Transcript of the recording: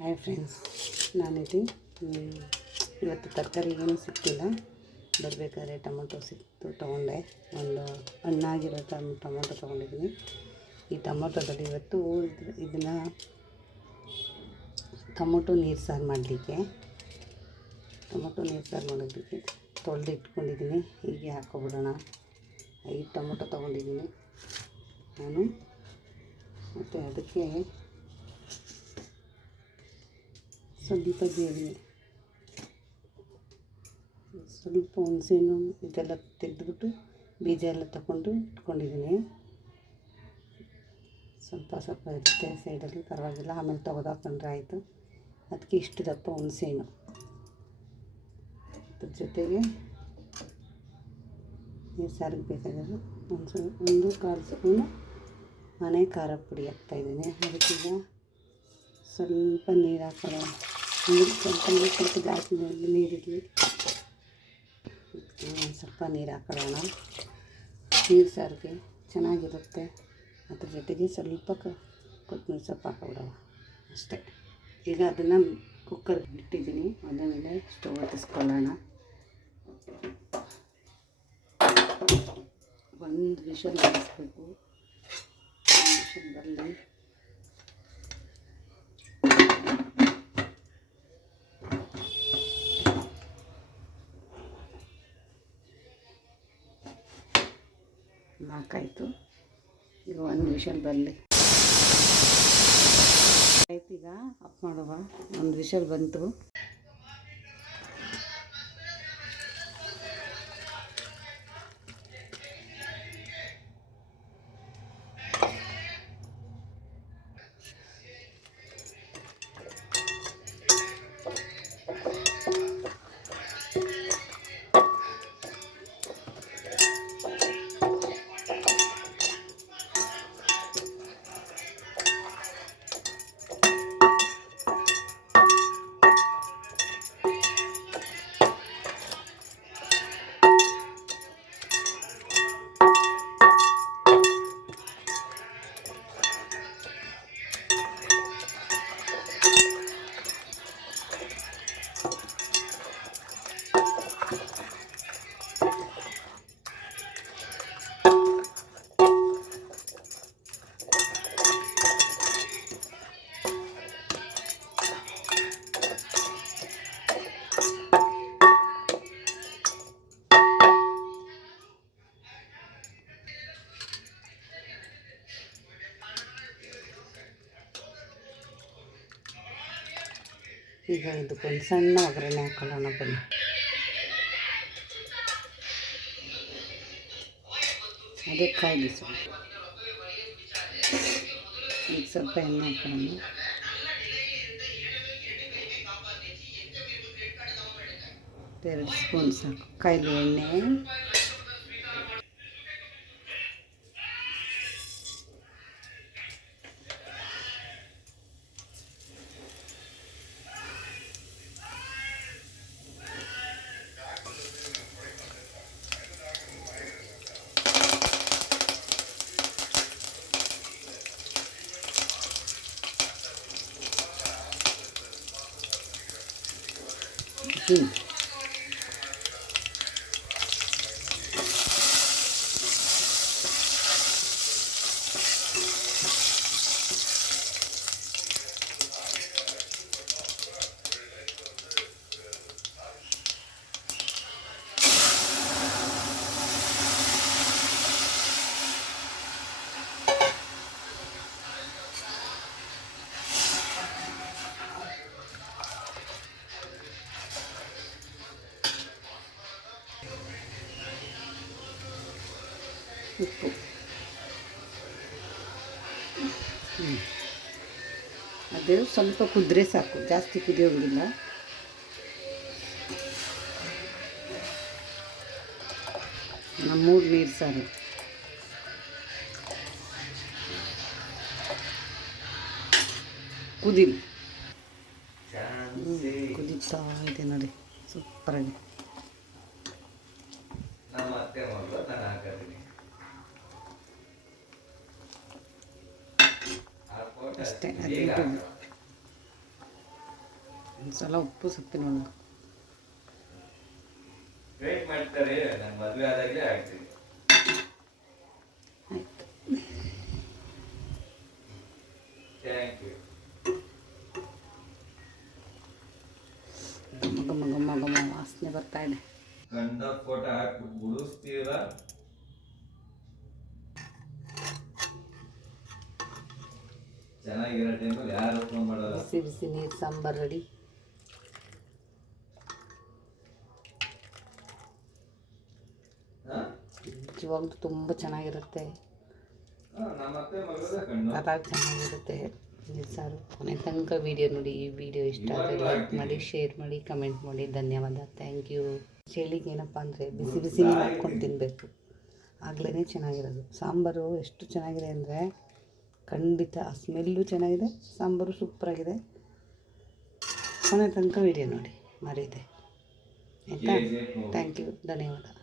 Hi friends ಹ್ಮ್, ಇವತ್ತು ತರಕಾರಿ ಏನೂ ಸಿಕ್ಕಿಲ್ಲ. ಬರಬೇಕಾದ್ರೆ ಟೊಮೊಟೊ ಸಿಕ್ತು ತೊಗೊಂಡೆ. ಒಂದು ಹಣ್ಣಾಗಿರೋ ಟಮ್ ಟೊಮೊಟೊ ತೊಗೊಂಡಿದ್ದೀನಿ. ಈ ಟೊಮೊಟೊದಲ್ಲಿ ಇವತ್ತು ಇದನ್ನು ಟೊಮೊಟೊ ನೀರು ಸಾರು ಮಾಡಲಿಕ್ಕೆ ಟೊಮೊಟೊ ನೀರು ಸಾರು ಮಾಡೋದಕ್ಕೆ ತೊಳೆದು ಇಟ್ಕೊಂಡಿದ್ದೀನಿ. ಹೀಗೆ ಹಾಕ್ಕೊಬಿಡೋಣ ಐದು ಟೊಮೊಟೊ ತೊಗೊಂಡಿದ್ದೀನಿ ನಾನು. ಮತ್ತು ಅದಕ್ಕೆ ಸ್ವಲ್ಪ ಬೇವಿನ ಸ್ವಲ್ಪ ಹುಣಸೇನು ಇದೆಲ್ಲ ತೆಗೆದುಬಿಟ್ಟು ಬೀಜ ಎಲ್ಲ ತಗೊಂಡು ಇಟ್ಕೊಂಡಿದ್ದೀನಿ. ಸ್ವಲ್ಪ ಸ್ವಲ್ಪ ಇರುತ್ತೆ ಸೈಡಲ್ಲಿ, ಪರವಾಗಿಲ್ಲ. ಆಮೇಲೆ ತೆಗೆದು ಹಾಕೊಂಡ್ರೆ ಆಯಿತು. ಅದಕ್ಕೆ ಇಷ್ಟು ದಪ್ಪ ಹುಣಸೆಹಣ್ಣು ಅದ್ರ ಜೊತೆಗೆ ನೀರು ಸಾರಿಗೆ ಬೇಕಾಗೋದು ಒಂದು ಸ್ವಲ್ಪ ಒಂದು ಕಾಲು ಸ್ಪೂನು ಮನೆ ಖಾರ ಪುಡಿ ಹಾಕ್ತಾಯಿದ್ದೀನಿ ಅದಕ್ಕೀಗ ಸ್ವಲ್ಪ ನೀರು ಹಾಕೋಣ. ನೀರು ಸ್ವಲ್ಪ ನೀರು ಸ್ವಲ್ಪ ಜಾಸ್ತಿ ನೀರು ನೀರಿರಲಿ ಸ್ವಲ್ಪ ನೀರು ಹಾಕೊಳ್ಳೋಣ. ನೀರು ಸಾರಿಗೆ ಚೆನ್ನಾಗಿರುತ್ತೆ. ಅದ್ರ ಜೊತೆಗೆ ಸ್ವಲ್ಪ ಕೊತ್ತಂಬರಿ ಸೊಪ್ಪು ಹಾಕೊಬಿಡೋಣ. ಅಷ್ಟೇ. ಈಗ ಅದನ್ನು ಕುಕ್ಕರ್ ಇಟ್ಟಿದ್ದೀನಿ. ಅದ್ರ ಮೇಲೆ ಸ್ಟವ್ ಹತ್ತಿಸ್ಕೊಳ್ಳೋಣ. ಒಂದು ವಿಷಲ್ ಮಾಡಿಸ್ಬೇಕು. ಒಂದು ವಿಷಲ್ ಬರಲಿ. ನಾಲ್ಕಾಯಿತು. ಈಗ ಒಂದು ವಿಷಲ್ ಬರಲಿ. ಆಯ್ತು ಈಗ ಅಪ್ ಮಾಡುವ. ಒಂದು ವಿಷಲ್ ಬಂತು. ಈಗ ಇದಕ್ಕೊಂದು ಸಣ್ಣ ಒಗ್ಗರಣೆ ಹಾಕೊಳ್ಳೋಣ ಬನ್ನಿ. ಅದಕ್ಕೆ ಕಾಯಿ ಸ್ವಲ್ಪ. ಈಗ ಸ್ವಲ್ಪ ಎಣ್ಣೆ ಹಾಕೊಳ್ಳೋಣ ಎರಡು ಸ್ಪೂನ್ ಸಾಕು. ಕಾಯಿಲೆ ಎಣ್ಣೆ. food. ಉಪ್ಪು ಅದು ಸ್ವಲ್ಪ ಕುದ್ರೆ ಸಾಕು ಜಾಸ್ತಿ ಕುದಿಯೋಂಗಿಲ್ಲ ನಮ್ಮೂರು ನೀರು ಸಾರು ಕುದಿಲಿ ಕುದಿತಾ ಕುದೀತಾ ಇದೆ ನೋಡಿ ಸೂಪರಾಗಿ ಮದುವೆ ಆದಾಗಲೇ ಆಗ್ತೀನಿ ಆಯ್ತು. ಥ್ಯಾಂಕ್ ಯು ಮಗ ಮಗ ಮಗ ಘಮ ವಾಸನೆ ಬರ್ತಾ ಇದೆ. ಗಂಡ ಫೋಟೋ ಹಾಕಿ ಉಳಿಸ್ತೀರ ಚೆನ್ನಾಗಿರೋ ಟೈಮಲ್ಲಿ ಯಾರು ಫೋನ್ ಮಾಡಲ್ಲ ಬಿಸಿ ಬಿಸಿ ನೀರು ಸಾಂಬಾರು ರೆಡಿ? ನಿಜವಾಗ್ಲೂ ತುಂಬ ಚೆನ್ನಾಗಿರುತ್ತೆ. ಅದಾಗ ಚೆನ್ನಾಗಿರುತ್ತೆ. ಸಾರು. ಕೊನೆ ತನಕ ವಿಡಿಯೋ ನೋಡಿ ಈ ವಿಡಿಯೋ ಇಷ್ಟ ಆದರೆ ಲೈಕ್ ಮಾಡಿ ಶೇರ್ ಮಾಡಿ ಕಮೆಂಟ್ ಮಾಡಿ. ಧನ್ಯವಾದ. ಥ್ಯಾಂಕ್ ಯು ಚಳಿಗೆ ಏನಪ್ಪ ಅಂದರೆ ಬಿಸಿ ಬಿಸಿ ಮಾಡ್ಕೊಂಡು ತಿನ್ನಬೇಕು ಆಗ್ಲೇ ಚೆನ್ನಾಗಿರೋದು. ಸಾಂಬಾರು ಎಷ್ಟು ಚೆನ್ನಾಗಿದೆ ಅಂದರೆ ಖಂಡಿತ ಆ ಸ್ಮೆಲ್ಲು ಚೆನ್ನಾಗಿದೆ ಸಾಂಬಾರು ಸೂಪರಾಗಿದೆ. ಕೊನೆ ತನಕ ವಿಡಿಯೋ ನೋಡಿ ಮರೀತೆ ಆಯಿತಾ. ಥ್ಯಾಂಕ್ ಯು ಧನ್ಯವಾದ.